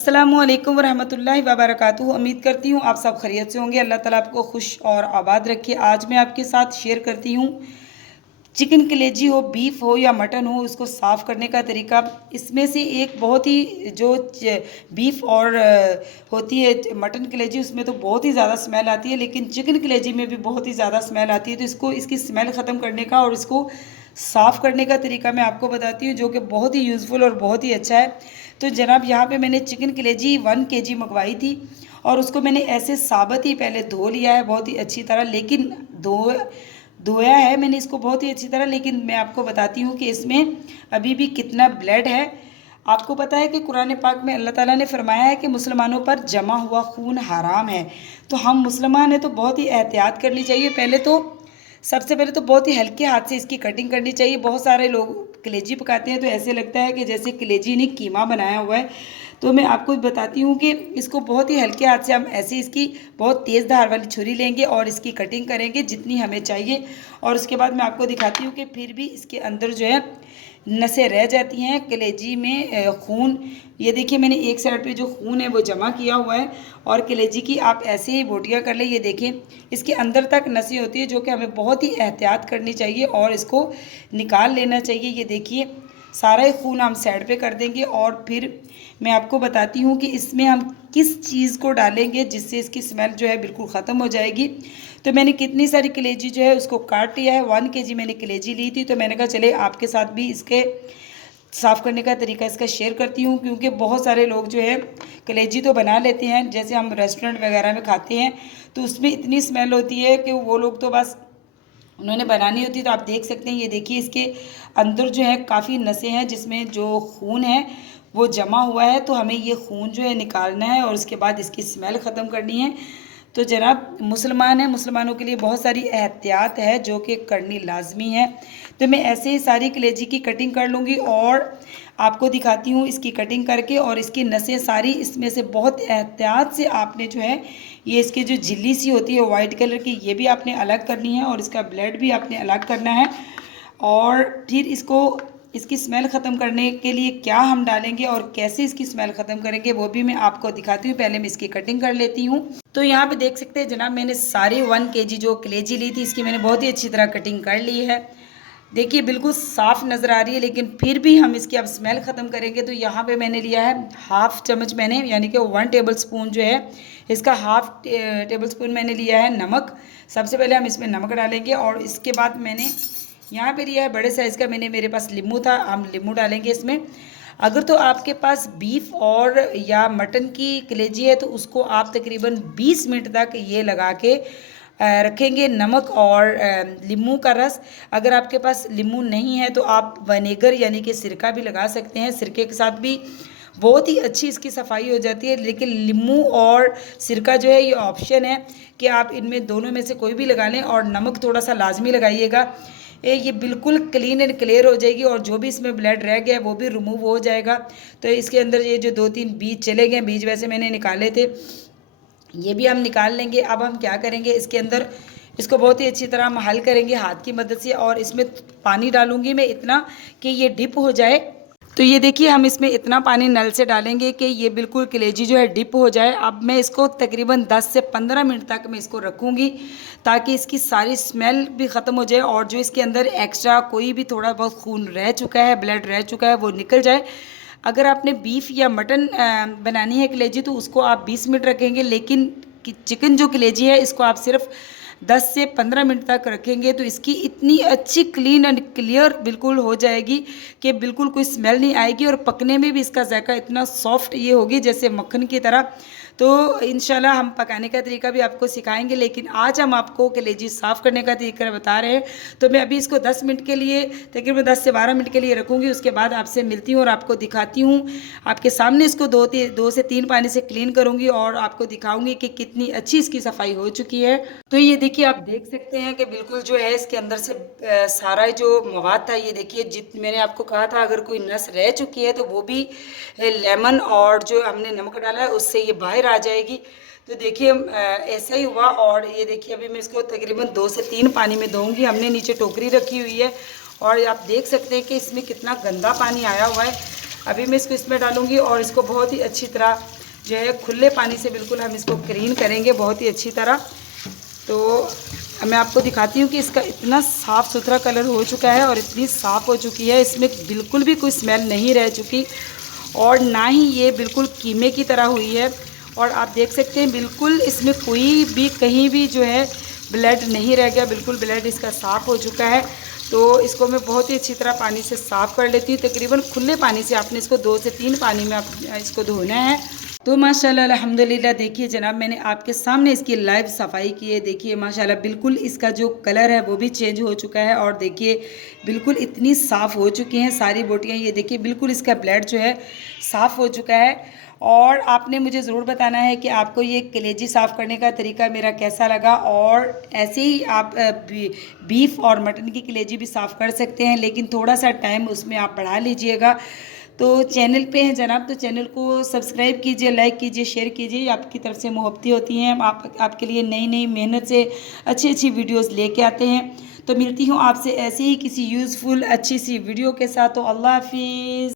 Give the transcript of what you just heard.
अस्सलामुअलैकुम वरहमतुल्लाहि वबरकातुहू। उम्मीद करती हूँ आप सब खैरियत से होंगे। अल्लाह ताला आपको खुश और आबाद रखे। आज मैं आपके साथ शेयर करती हूँ चिकन कलेजी हो, बीफ हो या मटन हो, उसको साफ़ करने का तरीका। इसमें से एक बहुत ही जो बीफ और होती है मटन कलेजी, उसमें तो बहुत ही ज़्यादा स्मेल आती है, लेकिन चिकन कलेजी में भी बहुत ही ज़्यादा स्मेल आती है। तो इसको इसकी स्मेल ख़त्म करने का और इसको साफ़ करने का तरीका मैं आपको बताती हूँ, जो कि बहुत ही यूज़फुल और बहुत ही अच्छा है। तो जनाब, यहाँ पे मैंने चिकन कलेजी 1 केजी मंगवाई थी और उसको मैंने ऐसे साबित ही पहले धो लिया है बहुत ही अच्छी तरह, लेकिन धोया है मैंने इसको बहुत ही अच्छी तरह। लेकिन मैं आपको बताती हूँ कि इसमें अभी भी कितना ब्लड है। आपको पता है कि कुरान पाक में अल्लाह ताला ने फरमाया है कि मुसलमानों पर जमा हुआ खून हराम है। तो हम मुसलमान हैं तो बहुत ही एहतियात करनी चाहिए। सबसे पहले तो बहुत ही हल्के हाथ से इसकी कटिंग करनी चाहिए। बहुत सारे लोग कलेजी पकाते हैं तो ऐसे लगता है कि जैसे कलेजी नहीं कीमा बनाया हुआ है। तो मैं आपको बताती हूँ कि इसको बहुत ही हल्के हाथ से हम ऐसे इसकी बहुत तेज़ धार वाली छुरी लेंगे और इसकी कटिंग करेंगे जितनी हमें चाहिए। और उसके बाद मैं आपको दिखाती हूँ कि फिर भी इसके अंदर जो है नसें रह जाती हैं कलेजी में खून। ये देखिए, मैंने एक साइड पे जो खून है वो जमा किया हुआ है और कलेजी की आप ऐसे ही बोटियाँ कर ले। ये देखिए, इसके अंदर तक नसें होती है जो कि हमें बहुत ही एहतियात करनी चाहिए और इसको निकाल लेना चाहिए। ये देखिए, सारा ही खून हम साइड पे कर देंगे और फिर मैं आपको बताती हूँ कि इसमें हम किस चीज़ को डालेंगे जिससे इसकी स्मेल जो है बिल्कुल ख़त्म हो जाएगी। तो मैंने कितनी सारी कलेजी जो है उसको काट लिया है। 1 केजी मैंने कलेजी ली थी, तो मैंने कहा चले आपके साथ भी इसके साफ़ करने का तरीका इसका शेयर करती हूँ, क्योंकि बहुत सारे लोग जो है कलेजी तो बना लेते हैं, जैसे हम रेस्टोरेंट वगैरह में खाते हैं तो उसमें इतनी स्मेल होती है कि वो लोग तो बस उन्होंने बनानी होती है। तो आप देख सकते हैं, ये देखिए इसके अंदर जो है काफ़ी नसें हैं जिसमें जो खून है वो जमा हुआ है। तो हमें ये खून जो है निकालना है और उसके बाद इसकी स्मेल ख़त्म करनी है। तो जनाब, मुसलमान हैं, मुसलमानों के लिए बहुत सारी एहतियात है जो कि करनी लाजमी है। तो मैं ऐसे ही सारी कलेजी की कटिंग कर लूँगी और आपको दिखाती हूँ इसकी कटिंग करके। और इसकी नसें सारी इसमें से बहुत एहतियात से आपने जो है ये इसकी जो झिल्ली सी होती है वाइट कलर की, ये भी आपने अलग करनी है और इसका ब्लड भी आपने अलग करना है। और फिर इसकी स्मेल ख़त्म करने के लिए क्या हम डालेंगे और कैसे इसकी स्मेल ख़त्म करेंगे वो भी मैं आपको दिखाती हूँ। पहले मैं इसकी कटिंग कर लेती हूँ। तो यहाँ पे देख सकते हैं जनाब, मैंने सारी 1 केजी जो कलेजी ली थी इसकी मैंने बहुत ही अच्छी तरह कटिंग कर ली है। देखिए, बिल्कुल साफ़ नज़र आ रही है, लेकिन फिर भी हम इसकी अब स्मेल ख़त्म करेंगे। तो यहाँ पे मैंने लिया है हाफ़ चम्मच, मैंने यानी कि 1 टेबल स्पून जो है इसका हाफ़ टेबल स्पून मैंने लिया है नमक। सबसे पहले हम इसमें नमक डालेंगे और इसके बाद मैंने यहाँ पे लिया है बड़े साइज़ का, मेरे पास नींबू था, हम नींबू डालेंगे इसमें। अगर तो आपके पास बीफ और या मटन की कलेजी है तो उसको आप तकरीबन 20 मिनट तक ये लगा के रखेंगे, नमक और नींबू का रस। अगर आपके पास नींबू नहीं है तो आप विनेगर यानी कि सिरका भी लगा सकते हैं। सिरके के साथ भी बहुत ही अच्छी इसकी सफाई हो जाती है, लेकिन नींबू और सिरका जो है ये ऑप्शन है कि आप इनमें दोनों में से कोई भी लगा लें। और नमक थोड़ा सा लाजमी लगाइएगा, ये बिल्कुल क्लीन एंड क्लियर हो जाएगी और जो भी इसमें ब्लड रह गया है वो भी रिमूव हो जाएगा। तो इसके अंदर ये जो 2-3 बीज चले गए, बीज वैसे मैंने निकाले थे, ये भी हम निकाल लेंगे। अब हम क्या करेंगे, इसके अंदर इसको बहुत ही अच्छी तरह हम हल करेंगे हाथ की मदद से और इसमें पानी डालूंगी मैं इतना कि ये डिप हो जाए। तो ये देखिए, हम इसमें इतना पानी नल से डालेंगे कि ये बिल्कुल कलेजी जो है डिप हो जाए। अब मैं इसको तकरीबन 10 से 15 मिनट तक मैं इसको रखूँगी ताकि इसकी सारी स्मेल भी ख़त्म हो जाए और जो इसके अंदर एक्स्ट्रा कोई भी थोड़ा बहुत खून रह चुका है, ब्लड रह चुका है, वो निकल जाए। अगर आपने बीफ या मटन बनानी है कलेजी तो उसको आप 20 मिनट रखेंगे, लेकिन चिकन जो कलेजी है इसको आप सिर्फ 10 से 15 मिनट तक रखेंगे तो इसकी इतनी अच्छी क्लीन एंड क्लियर बिल्कुल हो जाएगी कि बिल्कुल कोई स्मेल नहीं आएगी और पकने में भी इसका जायका इतना सॉफ्ट ये होगी जैसे मक्खन की तरह। तो इंशाल्लाह हम पकाने का तरीका भी आपको सिखाएंगे, लेकिन आज हम आपको कलेजी साफ़ करने का तरीका बता रहे हैं। तो मैं अभी इसको 10 मिनट के लिए, तकरीबन 10 से 12 मिनट के लिए रखूँगी। उसके बाद आपसे मिलती हूँ और आपको दिखाती हूँ। आपके सामने इसको 2 से 3 पानी से क्लीन करूँगी और आपको दिखाऊँगी कि कितनी अच्छी इसकी सफाई हो चुकी है। तो ये देखिए, आप देख सकते हैं कि बिल्कुल जो है इसके अंदर से सारा जो मवाद था, ये देखिए मैंने आपको कहा था अगर कोई नस रह चुकी है तो वो भी लेमन और जो हमने नमक डाला है उससे ये बाहर आ जाएगी। तो देखिए ऐसा ही हुआ। और ये देखिए, अभी मैं इसको तकरीबन 2 से 3 पानी में धोऊंगी। हमने नीचे टोकरी रखी हुई है और आप देख सकते हैं कि इसमें कितना गंदा पानी आया हुआ है। अभी मैं इसमें डालूँगी और इसको बहुत ही अच्छी तरह जो है खुले पानी से बिल्कुल हम इसको क्लीन करेंगे बहुत ही अच्छी तरह। तो मैं आपको दिखाती हूँ कि इसका इतना साफ़ सुथरा कलर हो चुका है और इतनी साफ़ हो चुकी है, इसमें बिल्कुल भी कोई स्मेल नहीं रह चुकी और ना ही ये बिल्कुल कीमे की तरह हुई है। और आप देख सकते हैं बिल्कुल इसमें कोई भी कहीं भी जो है ब्लड नहीं रह गया, बिल्कुल ब्लड इसका साफ़ हो चुका है। तो इसको मैं बहुत ही अच्छी तरह पानी से साफ़ कर लेती हूँ। तकरीबन खुले पानी से आपने इसको 2 से 3 पानी में आप इसको धोना है। तो माशाल्लाह अल्हम्दुलिल्लाह देखिए जनाब, मैंने आपके सामने इसकी लाइव सफाई की है। देखिए माशाल्लाह बिल्कुल इसका जो कलर है वो भी चेंज हो चुका है और देखिए बिल्कुल इतनी साफ़ हो चुकी हैं सारी बोटियाँ। ये देखिए बिल्कुल इसका ब्लड जो है साफ़ हो चुका है। और आपने मुझे ज़रूर बताना है कि आपको ये कलेजी साफ़ करने का तरीका मेरा कैसा लगा। और ऐसे ही आप बीफ और मटन की कलेजी भी साफ़ कर सकते हैं, लेकिन थोड़ा सा टाइम उसमें आप बढ़ा लीजिएगा। तो चैनल पे हैं जनाब, तो चैनल को सब्सक्राइब कीजिए, लाइक कीजिए, शेयर कीजिए। आपकी तरफ से मोहब्बतें होती हैं, आपके लिए नई नई मेहनत से अच्छी अच्छी वीडियोस लेके आते हैं। तो मिलती हूँ आपसे ऐसे ही किसी यूज़फुल अच्छी सी वीडियो के साथ। तो अल्लाह हाफिज़।